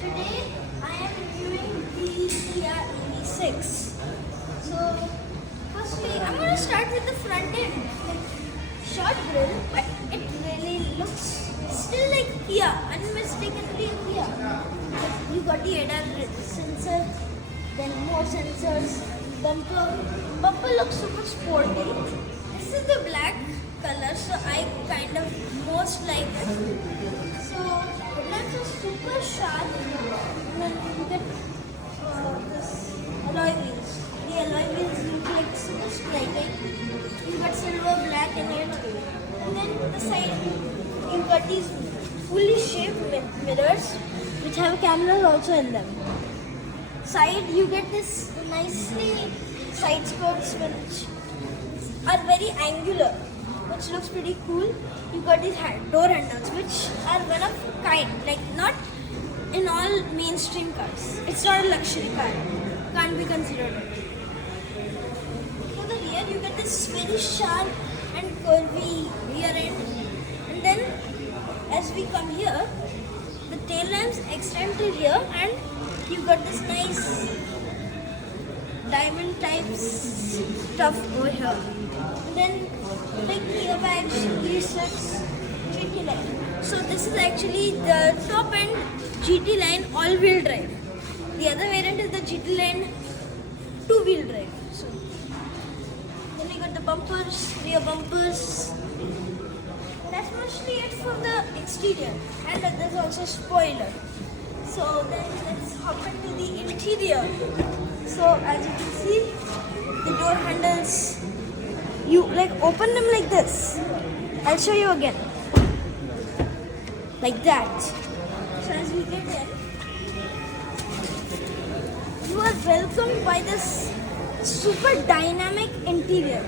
Today I am reviewing the Kia EV6. So firstly I'm going to start with the front end. Like short grill, but it really looks still like Kia, unmistakably Kia. You got the ADAS sensor, then more sensors, bumper looks super sporty. This is the black color, so I kind of most like it. So headlamps are super sharp, and then you get this alloy wheels. The alloy wheels look like super striking. You got silver, black, and red. And then the side, you got these fully shaped mirrors, which have cameras also in them. Side, you get this nicely side skirts which are very angular, which looks pretty cool. You got these door handles, which are one of kind, like not in all mainstream cars. It's not a luxury car, can't be considered it. For the rear, you get this very sharp and curvy rear end, and then as we come here, the tail lamps extend to here, and you got this nice diamond type stuff over here. And then big earbags, resets, GT line. So this is actually the top end GT line all-wheel drive. The other variant is the GT line two-wheel drive. So then we got the bumpers, rear bumpers. That's mostly it from the exterior, and there's also a spoiler. So then let's hop into the interior. So as you can see, the door handles, you like open them like this. I'll show you again. Like that. So as we get in, you are welcomed by this super dynamic interior.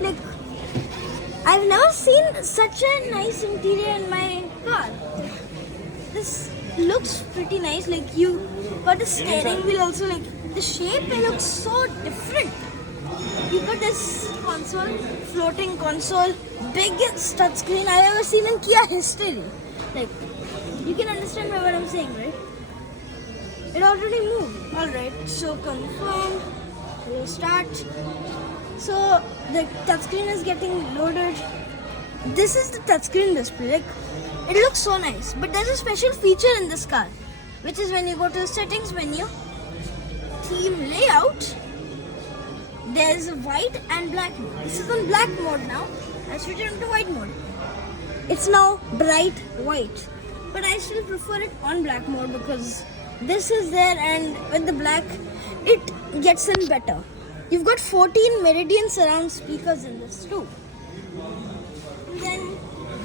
Like, I've never seen such a nice interior in my car. This looks pretty nice. Like, you got the steering wheel also, like the shape looks so different. You got this console, floating console, biggest touchscreen I've ever seen in Kia history. Like, you can understand what I'm saying, right? It already moved. Alright, so confirm. We'll start. So the touchscreen is getting loaded. This is the touchscreen display. Like, it looks so nice. But there's a special feature in this car, which is when you go to the settings menu, theme layout, there's a white and black mode. This is on black mode now. I switched it into white mode. It's now bright white. But I still prefer it on black mode because this is there, and with the black, it gets in better. You've got 14 Meridian surround speakers in this too. And then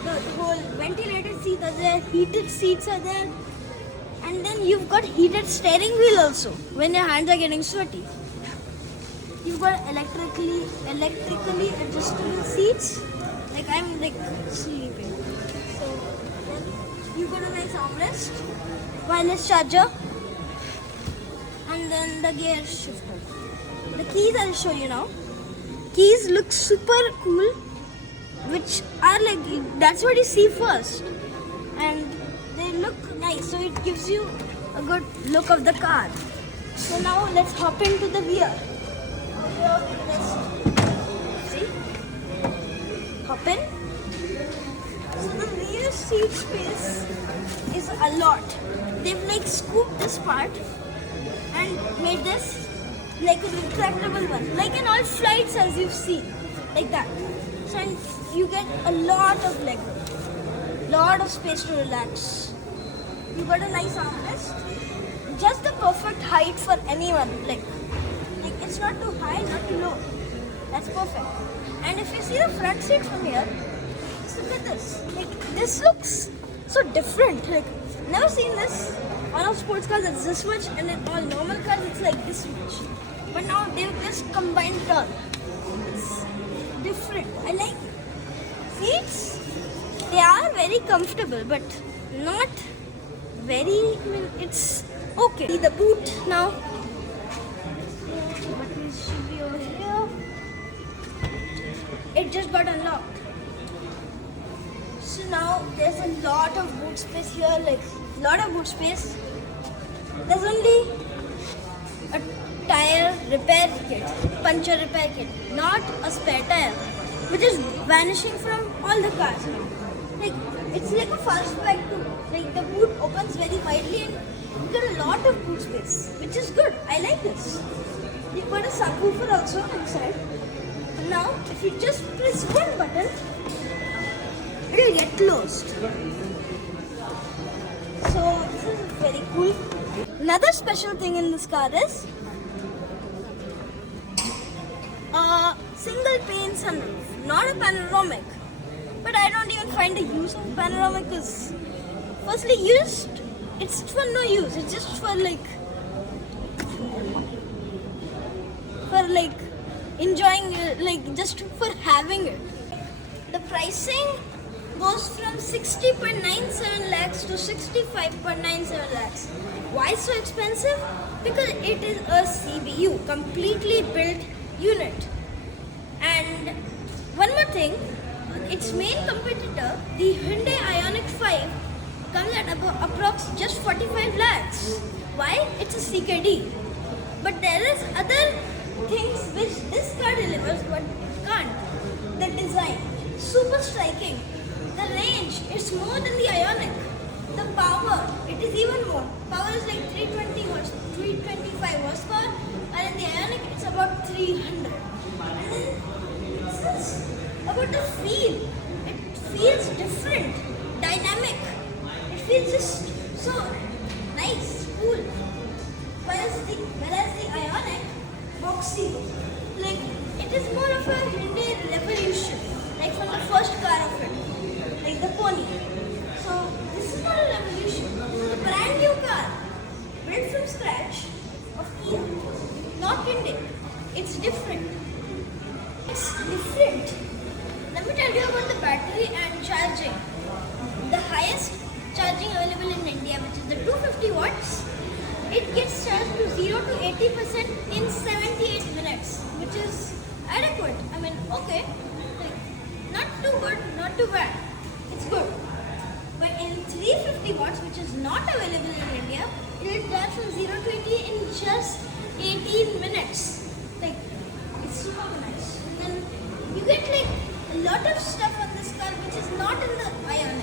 the whole ventilated seats are there, heated seats are there. And then you've got heated steering wheel also when your hands are getting sweaty. You've got electrically adjustable seats. Like I'm like sleeping. So then you've got a nice armrest, wireless charger, and then the gear shifter. The keys I'll show you now. Keys look super cool, which are like, that's what you see first. And they look nice, so it gives you a good look of the car. So now let's hop into the rear. See? Hop in. So the rear seat space is a lot. They've like scooped this part and made this like a retractable one, like in all flights as you've seen, like that. So you get a lot of leg room, lot of space to relax. You got a nice armrest, just the perfect height for anyone. Like it's not too high, not too low. That's perfect. And if you see the front seat from here, just look at this. Like this looks so different. Like never seen this. On all sports cars it's this much, and in all normal cars it's like this much. But now they've just combined it all. It's different. I like it. Seats, they are very comfortable, but not very, I mean, it's okay. See the boot now. Buttons should be over here. It just got unlocked. So now there's a lot of boot space here, like lot of boot space. there's only a tire repair kit, puncture repair kit, not a spare tire, which is vanishing from all the cars. Like, it's like a fastback too. Like, the boot opens very widely and you get a lot of boot space, which is good. I like this. You put a subwoofer also inside. Now, if you just press one button, it will get closed. So, this is very cool. Another special thing in this car is a single pane sunroof, not a panoramic. But I don't even find the use of panoramic because, firstly, it's for no use. It's just for enjoying it, just for having it. The pricing goes from 60.97 lakhs to 65.97 lakhs. Why so expensive? Because it is a CBU, completely built unit. And one more thing, its main competitor, the Hyundai Ioniq 5, comes at approx just 45 lakhs. Why? It's a CKD. But there is other things which this car delivers but can't. The design, super striking. The range, it's more than the Ioniq. The power, it is even more. Power is like 325 horsepower, and in the Ioniq it's about 300. And then this is about the feel. It feels different, dynamic. It feels just so nice, cool. Whereas the Ioniq, boxy, like it is more of a Hyundai Revolution, like from the first car of it, like the Pony. So this is not a revolution. This is a brand new car, built from scratch of Kia, not Hyundai. It's different. It's different. Let me tell you about the battery and charging. The highest charging available in India, which is the 250 watts, it gets charged to 0 to 80% in 78 minutes, which is adequate. I mean, okay, like, not too good, not too bad. It's good. But in 350 watts, which is not available in India, it will charge from 0 to 80 in just 18 minutes. Like, it's super nice. And then you get like a lot of stuff on this car which is not in the Ioniq.